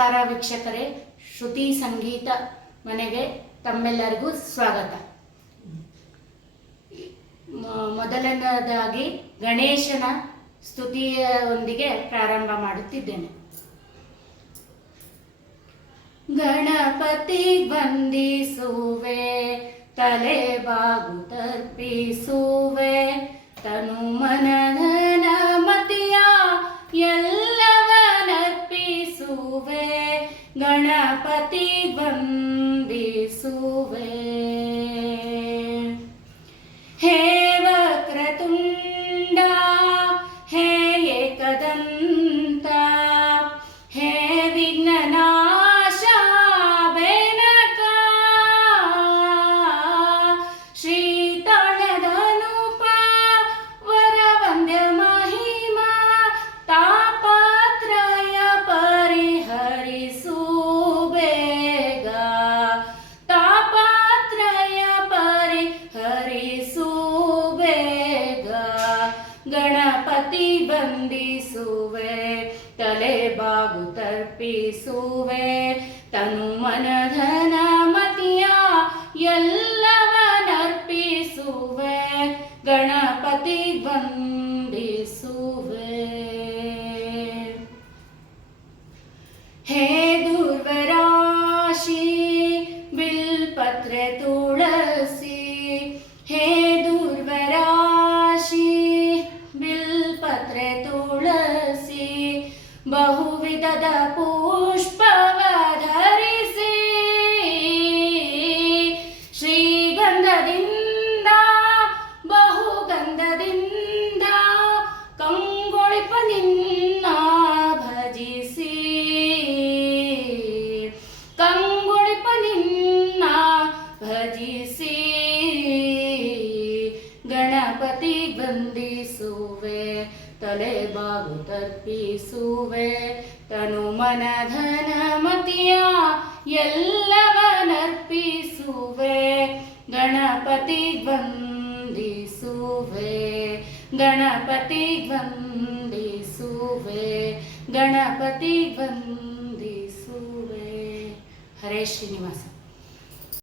ನಮಸ್ಕಾರ ವೀಕ್ಷಕರೇ. ಶ್ರುತಿ ಸಂಗೀತ ಮನೆಗೆ ತಮ್ಮೆಲ್ಲರಿಗೂ ಸ್ವಾಗತ. ಮೊದಲನೆಯದಾಗಿ ಗಣೇಶನ ಸ್ತುತಿಯೊಂದಿಗೆ ಪ್ರಾರಂಭ ಮಾಡುತ್ತಿದ್ದೇನೆ. ಗಣಪತಿ ವಂದಿಸುವೆ, ತಲೆ ಬಾಗು ತರ್ಪಿಸುವೆ ತನು ಮನನ गणपति वन्दे सुवे। ಬಂದಿಸುವೆ ತಲೆ ಬಾಗು ತರ್ಪಿಸುವೆ ತನು ಮನಧನ ಮತಿಯ ಎಲ್ಲವನರ್ಪಿಸುವೆ ಗಣಪತಿ ಬಂದಿಸುವೆ ತುಳಸಿ ಬಹುವಿಧದ ಪುಷ್ಪವ ಧರಿಸಿ ಶ್ರೀಗಂಧದಿಂದ ಬಹುಗಂಧದಿಂದ ಕಂಗೊಳಿಪ ನಿನ್ನ ಭಜಿಸಿ. ಕಂಗೊಳಿಪ ನಿನ್ನ ಭಜಿಸಿ. ಗಣಪತಿ ಬಂದಿಸುವೆ ತಲೆ ಬಾಗು ತರ್ಪಿಸುವೆ ತನು ಮನಧನ ಮತಿಯ ಎಲ್ಲವನರ್ಪಿಸುವೆ ಗಣಪತಿ ವಂದಿಸುವೆ ಗಣಪತಿ ವಂದಿಸುವೆ ಗಣಪತಿ ವಂದಿಸುವೆ ಹರೇ ಶ್ರೀನಿವಾಸ.